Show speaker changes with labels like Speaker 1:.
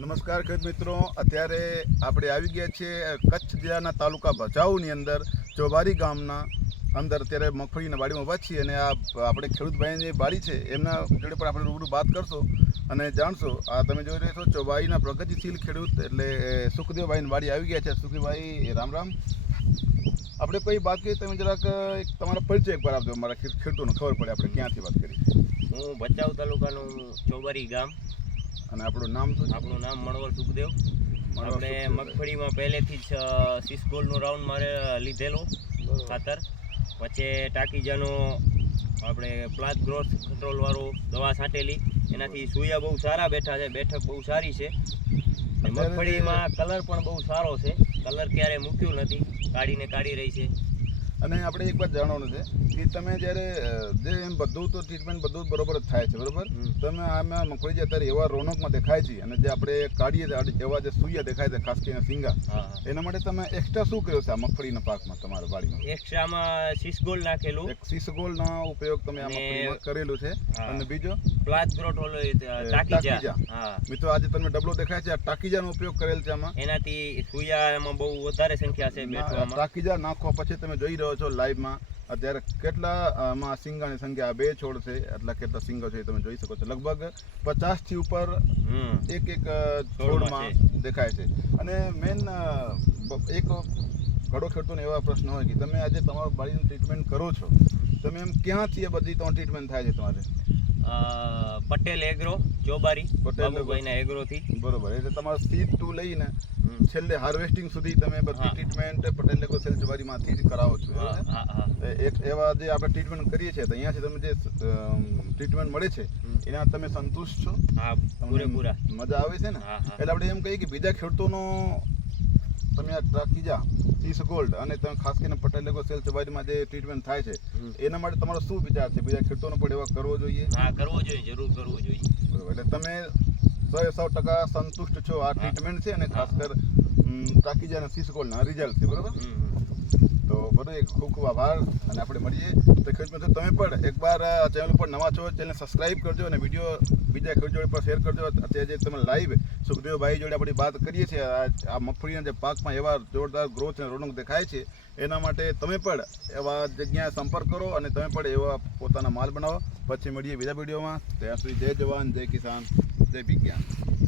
Speaker 1: નમસ્કાર ખેડ મિત્રો. અત્યારે આપણે આવી ગયા છીએ કચ્છ જિલ્લાના તાલુકા ભચાઉની અંદર, ચોબારી ગામના અંદર. અત્યારે મગફળીના વાડીમાં ઊભા છીએ અને આ આપણે ખેડૂતભાઈની જે વાડી છે, એમના જોડે પણ આપણે રૂબરૂ વાત કરશો અને જાણશો. આ તમે જોઈ રહ્યા છો, ચોબારીના પ્રગતિશીલ ખેડૂત એટલે સુખદેવભાઈની વાડી આવી ગયા છે. સુખદેવભાઈ, રામ રામ. આપણે કોઈ વાત કરીએ તમે જરાક એક તમારા પરિચય એકવાર આપજો મારા ખેડ- ખેડૂતોને ખબર પડે આપણે ક્યાંથી વાત કરી.
Speaker 2: હું ભચાઉ તાલુકાનું ચોબારી ગામ.
Speaker 1: અને આપણું નામ શું
Speaker 2: આપણું નામ મણવર સુખદેવ. આપણે મગફળીમાં પહેલેથી જ અ, સિસ ગોલ્ડનું રાઉન્ડ મારે લીધેલું ખાતર. પછી ટાકીજાનો આપણે પ્લાન્ટ ગ્રોથ કંટ્રોલવાળો દવા છાંટેલી. એનાથી સૂયા બહુ સારા બેઠા છે બેઠક બહુ સારી છે. મગફળીમાં કલર પણ બહુ સારો છે. કલર ક્યારે મૂક્યું નથી. કાઢીને કાઢી રહી છે.
Speaker 1: અને આપણે એક વાત જાણવાનું છે કે તમે જ્યારે જે બધું તો ટ્રીટમેન્ટ બધું બરોબર જ થાય છે બરોબર? તમે આમાં મગફળી જે અત્યારે એવા રોનકમાં દેખાય છે અને જે આપણે કાઢીએ એવા જે સૂર્ય દેખાય છે ખાસ કરીને સિંગા એના માટે તમે એક્સ્ટ્રા શું કર્યો છે આ મગફળીના પાકમાં તમારા વાડીમાં?
Speaker 2: એક્સ્ટ્રામાં સિસ નાખેલું.
Speaker 1: એક સિસગોલનો ઉપયોગ તમે આ મગફળીમાં કરેલું છે. અને બીજો?
Speaker 2: પ્લાસ ટાકીજા.
Speaker 1: ટાકીજા. મિત્રો આજે તમને ડબલો દેખાય છે આ ટાકીજાનો ઉપયોગ કરેલ છે આમાં?
Speaker 2: એનાથી સૂર્યામાં બહુ વધારે સંખ્યા છે
Speaker 1: ટાકીજા નાખવા પછી તમે જોઈ રહ્યો છો લાઈવમાં અત્યારે કેટલા આમાં સિંગાની સંખ્યા આ બે છોડ છે એટલા કેટલા સિંગો છે એ તમે જોઈ શકો છો. લગભગ પચાસથી ઉપર એક એક
Speaker 2: છોડમાં
Speaker 1: દેખાય છે. અને મેન એક ઘડો ખેડૂતોને એવા પ્રશ્ન હોય કે તમે આજે તમારા બાળીનું ટ્રીટમેન્ટ કરો છો. તમે એમ ક્યાંથી એ બધી તમારી ટ્રીટમેન્ટ થાય છે તમારે?
Speaker 2: Patel agro Chobari agro. થી
Speaker 1: બરોબર એટલે તમારા સીડ ટુ લઈને છેલ્લે હાર્વેસ્ટિંગ સુધી તમે બધી ટ્રીટમેન્ટ પટેલ લેકો સેલ જવારીમાંથી જ કરાવો છો
Speaker 2: હા હા હા.
Speaker 1: એક એવા જે આપણે ટ્રીટમેન્ટ કરીએ છીએ તો અહીંયાથી તમે જે ટ્રીટમેન્ટ મળે છે એના તમે સંતુષ્ટ છો?
Speaker 2: હા પૂરેપૂરા.
Speaker 1: મજા આવે છે ને? એટલે આપણે એમ કહીએ કે બીજા ખેડૂતોનો તમે આ ટ્રાકીજા ઈસ ગોલ્ડ અને તમે ખાસ કરીને પટેલ લેકો સેલ સવારીમાં જે ટ્રીટમેન્ટ થાય છે એના માટે તમારો શું વિચાર છે? બીજા ખેડૂતોનો પણ એવા કરવો જોઈએ?
Speaker 2: હા કરવો જોઈએ જરૂર કરવો જોઈએ.
Speaker 1: બરાબર એટલે તમે સો સો ટકા સંતુષ્ટ છો આ ટ્રીટમેન્ટ છે અને ખાસ કર ટ્રાકીજા અને સીસ ગોલ્ડના રિઝલ્ટ છે બરોબર. તો બધો એક ખૂબ ખૂબ આભાર અને આપણે મળીએ. તો ખેડૂત મિત્રો, તમે પણ એકવાર આ ચેનલ ઉપર નવા છો ચેનલ સબસ્ક્રાઇબ કરજો અને વીડિયો બીજા ખેડૂત જોડે પર શેર કરજો. અત્યારે જે તમે લાઈવ સુખદેવભાઈ જોડે આપણી વાત કરીએ છીએ, આ મગફળીના જે પાકમાં એવા જોરદાર ગ્રોથ અને રોનક દેખાય છે, એના માટે તમે પણ એવા જગ્યાએ સંપર્ક કરો અને તમે પણ એવા પોતાના માલ બનાવો. પછી મળીએ બીજા વિડીયોમાં ત્યાં સુધી જય જવાન, જય કિસાન, જય વિજ્ઞાન.